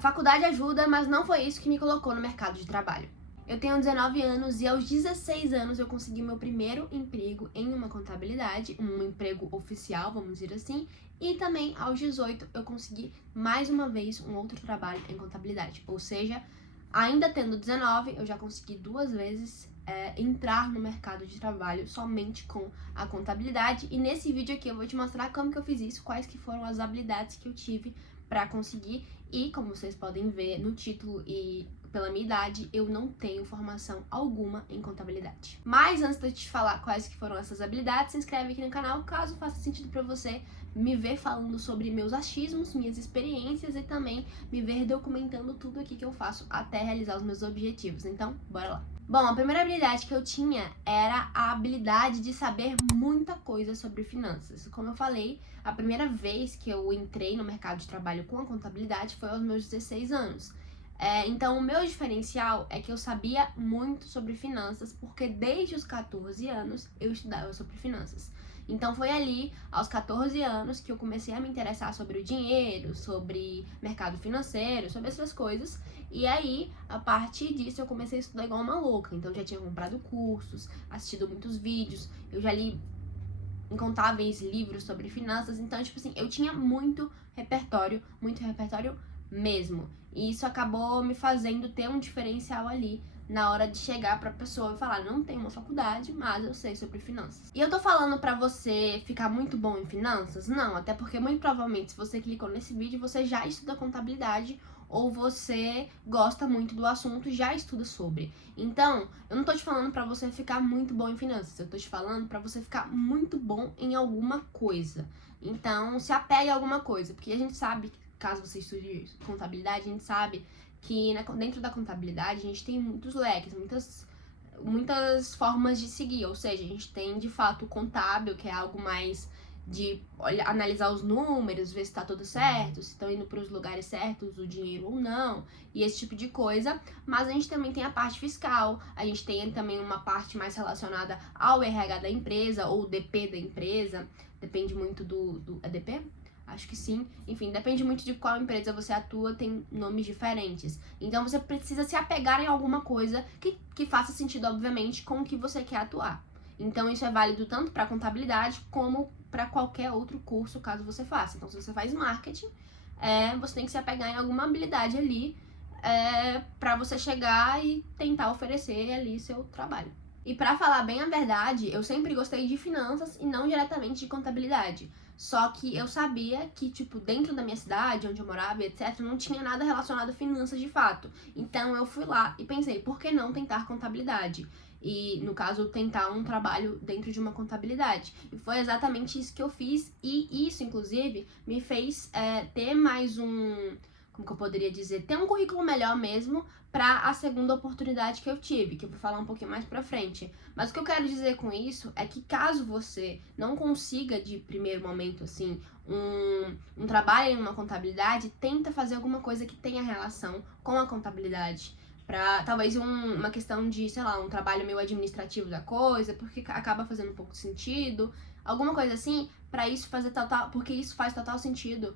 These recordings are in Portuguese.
faculdade ajuda, mas não foi isso que me colocou no mercado de trabalho. Eu tenho 19 anos e aos 16 anos eu consegui meu primeiro emprego em uma contabilidade, um emprego oficial, vamos dizer assim, e também aos 18 eu consegui mais uma vez um outro trabalho em contabilidade. Ou seja, ainda tendo 19, eu já consegui 2 vezes entrar no mercado de trabalho somente com a contabilidade. E nesse vídeo aqui eu vou te mostrar como que eu fiz isso, quais que foram as habilidades que eu tive para conseguir. E como vocês podem ver no título e pela minha idade, eu não tenho formação alguma em contabilidade. Mas antes de eu te falar quais que foram essas habilidades, se inscreve aqui no canal caso faça sentido para você me ver falando sobre meus achismos, minhas experiências e também me ver documentando tudo aqui que eu faço até realizar os meus objetivos. Então, bora lá! Bom, a primeira habilidade que eu tinha era a habilidade de saber muita coisa sobre finanças. Como eu falei, a primeira vez que eu entrei no mercado de trabalho com a contabilidade foi aos meus 16 anos. Então, o meu diferencial é que eu sabia muito sobre finanças, porque desde os 14 anos eu estudava sobre finanças. Então, foi ali, aos 14 anos, que eu comecei a me interessar sobre o dinheiro, sobre mercado financeiro, sobre essas coisas. E aí, a partir disso, eu comecei a estudar igual uma louca. Então, eu já tinha comprado cursos, assistido muitos vídeos, eu já li incontáveis livros sobre finanças. Então, tipo assim, eu tinha muito repertório mesmo. E isso acabou me fazendo ter um diferencial ali na hora de chegar pra pessoa e falar, não tenho uma faculdade, mas eu sei sobre finanças. E eu tô falando pra você ficar muito bom em finanças? Não, até porque muito provavelmente se você clicou nesse vídeo, você já estuda contabilidade ou você gosta muito do assunto e já estuda sobre. Então, eu não tô te falando pra você ficar muito bom em finanças, eu tô te falando pra você ficar muito bom em alguma coisa. Então, se apegue a alguma coisa, porque a gente sabe, caso você estude contabilidade, a gente sabe que dentro da contabilidade a gente tem muitos leques, muitas formas de seguir, ou seja, a gente tem de fato o contábil, que é algo mais de analisar os números, ver se tá tudo certo, se estão indo para os lugares certos, o dinheiro ou não, e esse tipo de coisa. Mas a gente também tem a parte fiscal, a gente tem também uma parte mais relacionada ao RH da empresa, ou DP da empresa, depende muito do DP? Acho que sim. Enfim, depende muito de qual empresa você atua, tem nomes diferentes. Então você precisa se apegar em alguma coisa que faça sentido, obviamente, com o que você quer atuar. Então isso é válido tanto para contabilidade como para qualquer outro curso, caso você faça. Então, se você faz marketing, você tem que se apegar em alguma habilidade ali para você chegar e tentar oferecer ali seu trabalho. E pra falar bem a verdade, eu sempre gostei de finanças e não diretamente de contabilidade. Só que eu sabia que, tipo, dentro da minha cidade, onde eu morava, etc., não tinha nada relacionado a finanças de fato. Então eu fui lá e pensei, por que não tentar contabilidade? E, no caso, tentar um trabalho dentro de uma contabilidade. E foi exatamente isso que eu fiz. E isso, inclusive, me fez ter mais como que eu poderia dizer, ter um currículo melhor mesmo para a segunda oportunidade que eu tive, que eu vou falar um pouquinho mais pra frente. Mas o que eu quero dizer com isso é que caso você não consiga de primeiro momento, assim, um trabalho em uma contabilidade, tenta fazer alguma coisa que tenha relação com a contabilidade. Pra talvez uma questão de, sei lá, um trabalho meio administrativo da coisa, porque acaba fazendo um pouco de sentido, alguma coisa assim, pra isso fazer porque isso faz total sentido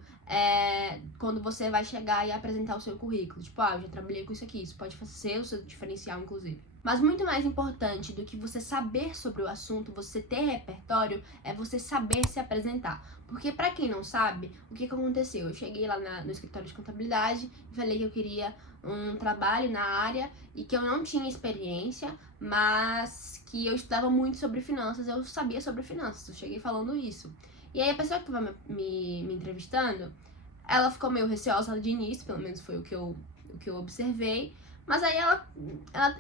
quando você vai chegar e apresentar o seu currículo. Tipo, eu já trabalhei com isso aqui, isso pode ser o seu diferencial, inclusive. Mas muito mais importante do que você saber sobre o assunto, você ter repertório, é você saber se apresentar. Porque pra quem não sabe, o que aconteceu? Eu cheguei lá no escritório de contabilidade e falei que eu queria um trabalho na área e que eu não tinha experiência, mas que eu estudava muito sobre finanças, eu sabia sobre finanças, eu cheguei falando isso. E aí a pessoa que tava me entrevistando, ela ficou meio receosa de início, pelo menos foi o que eu observei, mas aí ela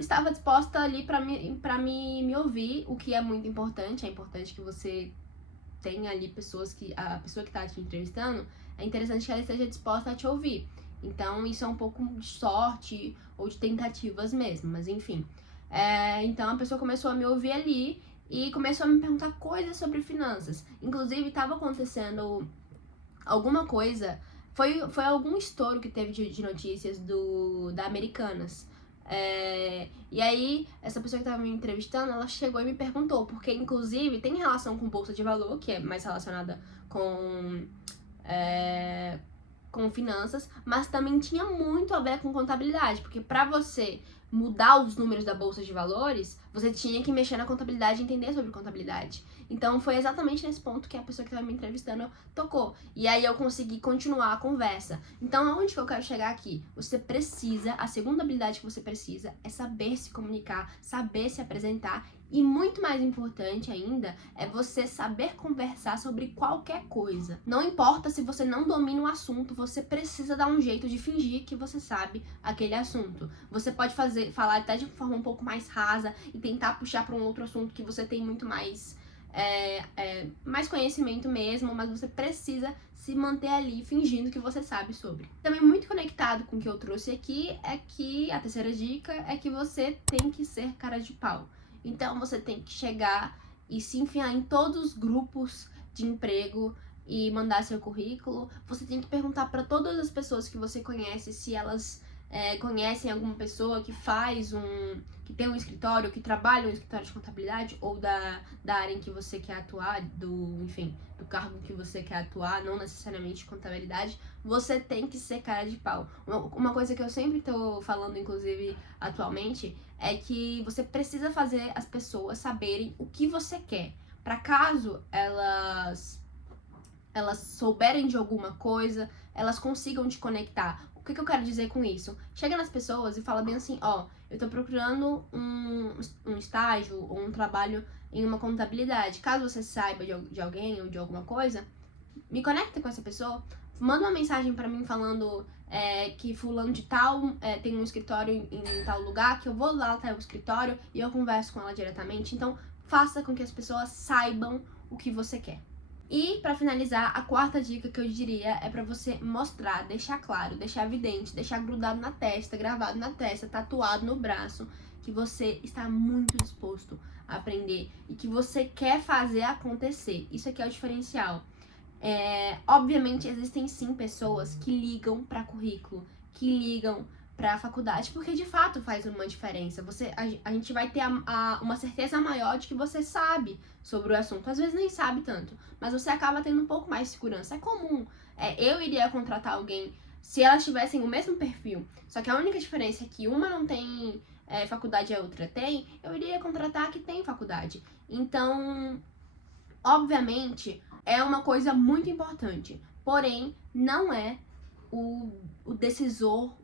estava disposta ali pra me ouvir, o que é muito importante, é importante que você tenha ali a pessoa que tá te entrevistando, é interessante que ela esteja disposta a te ouvir. Então isso é um pouco de sorte ou de tentativas mesmo, mas enfim. Então a pessoa começou a me ouvir ali e começou a me perguntar coisas sobre finanças. Inclusive estava acontecendo alguma coisa, foi algum estouro que teve de notícias da Americanas. E aí, essa pessoa que tava me entrevistando, ela chegou e me perguntou, porque inclusive tem relação com Bolsa de Valor, que é mais relacionada com com finanças, mas também tinha muito a ver com contabilidade, porque para você mudar os números da bolsa de valores, você tinha que mexer na contabilidade e entender sobre contabilidade. Então foi exatamente nesse ponto que a pessoa que estava me entrevistando tocou. E aí eu consegui continuar a conversa. Então aonde que eu quero chegar aqui? Você precisa, a segunda habilidade que você precisa é saber se comunicar, saber se apresentar. E muito mais importante ainda é você saber conversar sobre qualquer coisa. Não importa se você não domina o assunto, você precisa dar um jeito de fingir que você sabe aquele assunto. Você pode falar até de forma um pouco mais rasa e tentar puxar para um outro assunto que você tem muito mais mais conhecimento mesmo, mas você precisa se manter ali fingindo que você sabe sobre. Também muito conectado com o que eu trouxe aqui é que a terceira dica é que você tem que ser cara de pau. Então você tem que chegar e se enfiar em todos os grupos de emprego e mandar seu currículo. Você tem que perguntar para todas as pessoas que você conhece se elas conhecem alguma pessoa que que tem um escritório, que trabalha no escritório de contabilidade, ou da área em que você quer atuar, do cargo que você quer atuar, não necessariamente contabilidade. Você tem que ser cara de pau. Uma coisa que eu sempre tô falando, inclusive, atualmente, é que você precisa fazer as pessoas saberem o que você quer, para caso elas souberem de alguma coisa, elas consigam te conectar. O que eu quero dizer com isso? Chega nas pessoas e fala bem assim, ó, eu tô procurando um estágio ou um trabalho em uma contabilidade. Caso você saiba de alguém ou de alguma coisa, me conecta com essa pessoa, manda uma mensagem pra mim falando que fulano de tal tem um escritório em tal lugar, que eu vou lá até o escritório e eu converso com ela diretamente. Então, faça com que as pessoas saibam o que você quer. E para finalizar, a quarta dica que eu diria é para você mostrar, deixar claro, deixar evidente, deixar grudado na testa, gravado na testa, tatuado no braço, que você está muito disposto a aprender e que você quer fazer acontecer. Isso aqui é o diferencial. Obviamente existem sim pessoas que ligam para currículo, que ligam para a faculdade, porque de fato faz uma diferença. A gente vai ter uma certeza maior de que você sabe sobre o assunto. Às vezes nem sabe tanto, mas você acaba tendo um pouco mais de segurança. É comum. Eu iria contratar alguém se elas tivessem o mesmo perfil, só que a única diferença é que uma não tem faculdade e a outra tem, eu iria contratar a que tem faculdade. Então, obviamente, é uma coisa muito importante, porém, não é o decisor,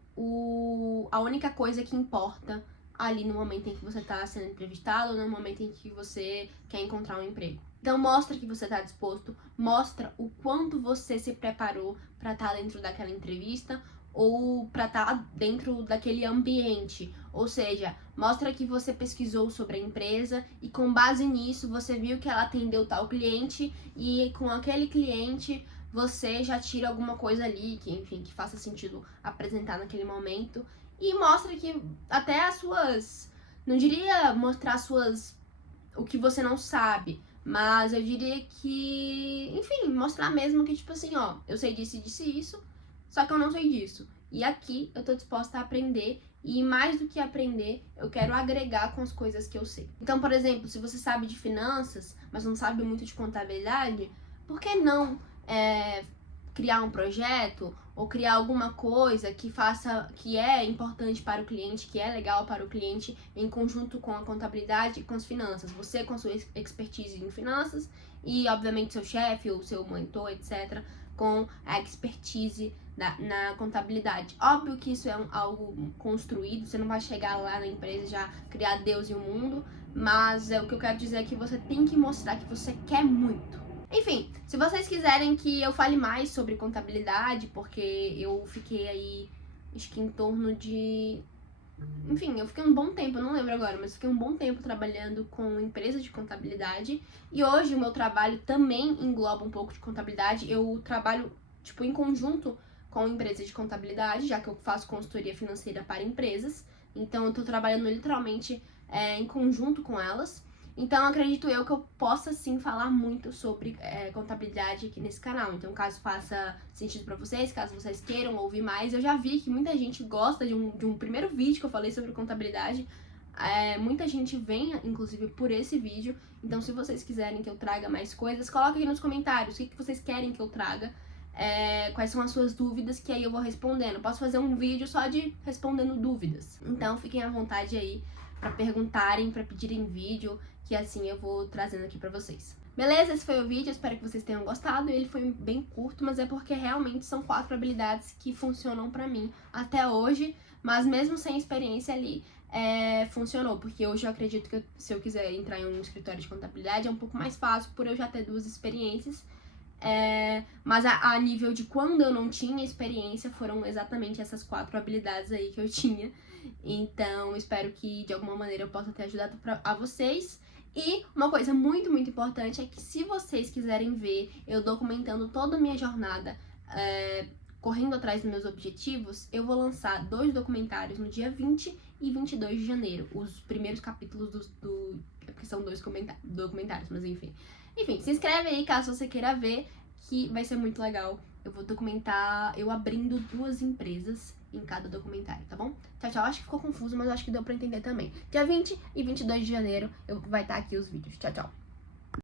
a única coisa que importa ali no momento em que você está sendo entrevistado ou no momento em que você quer encontrar um emprego. Então mostra que você está disposto, mostra o quanto você se preparou para estar dentro daquela entrevista ou para estar dentro daquele ambiente. Ou seja, mostra que você pesquisou sobre a empresa e com base nisso você viu que ela atendeu tal cliente e com aquele cliente você já tira alguma coisa ali que faça sentido apresentar naquele momento e mostra que até as suas, não diria mostrar o que você não sabe, mas eu diria que, mostrar mesmo que tipo assim, ó, eu sei disso e disse isso, só que eu não sei disso. E aqui eu tô disposta a aprender e mais do que aprender, eu quero agregar com as coisas que eu sei. Então, por exemplo, se você sabe de finanças, mas não sabe muito de contabilidade, por que não criar um projeto ou criar alguma coisa que é importante para o cliente, que é legal para o cliente, em conjunto com a contabilidade e com as finanças. Você com a sua expertise em finanças e, obviamente, seu chefe ou seu mentor, etc., com a expertise na contabilidade. Óbvio que isso é algo construído, você não vai chegar lá na empresa e já criar Deus e o mundo, mas o que eu quero dizer é que você tem que mostrar que você quer muito. Enfim, se vocês quiserem que eu fale mais sobre contabilidade, porque eu fiquei aí, acho que em torno de... eu fiquei um bom tempo, eu não lembro agora, mas fiquei um bom tempo trabalhando com empresas de contabilidade. E hoje o meu trabalho também engloba um pouco de contabilidade. Eu trabalho, em conjunto com empresas de contabilidade, já que eu faço consultoria financeira para empresas. Então eu tô trabalhando literalmente em conjunto com elas. Então, acredito eu que eu possa, sim, falar muito sobre contabilidade aqui nesse canal. Então, caso faça sentido pra vocês, caso vocês queiram ouvir mais, eu já vi que muita gente gosta de um primeiro vídeo que eu falei sobre contabilidade. Muita gente vem, inclusive, por esse vídeo. Então, se vocês quiserem que eu traga mais coisas, coloquem aqui nos comentários o que vocês querem que eu traga. quais são as suas dúvidas, que aí eu vou respondendo. Posso fazer um vídeo só de respondendo dúvidas. Então fiquem à vontade aí pra perguntarem, pra pedirem vídeo, que assim eu vou trazendo aqui pra vocês. Beleza? Esse foi o vídeo, espero que vocês tenham gostado. Ele foi bem curto, mas é porque realmente são 4 habilidades que funcionam pra mim até hoje, mas mesmo sem experiência ali, funcionou, porque hoje eu acredito que se eu quiser entrar em um escritório de contabilidade é um pouco mais fácil, por eu já ter 2 experiências. Mas a nível de quando eu não tinha experiência, foram exatamente essas 4 habilidades aí que eu tinha. Então, espero que de alguma maneira eu possa ter ajudado a vocês. E uma coisa muito, muito importante é que se vocês quiserem ver eu documentando toda a minha jornada, correndo atrás dos meus objetivos, eu vou lançar 2 documentários no dia 20 e 22 de janeiro. Os primeiros capítulos porque são 2 documentários, mas enfim. Enfim, se inscreve aí caso você queira ver, que vai ser muito legal. Eu vou documentar eu abrindo 2 empresas em cada documentário, tá bom? Tchau, tchau. Acho que ficou confuso, mas acho que deu pra entender também. Dia 20 e 22 de janeiro vai estar aqui os vídeos. Tchau, tchau.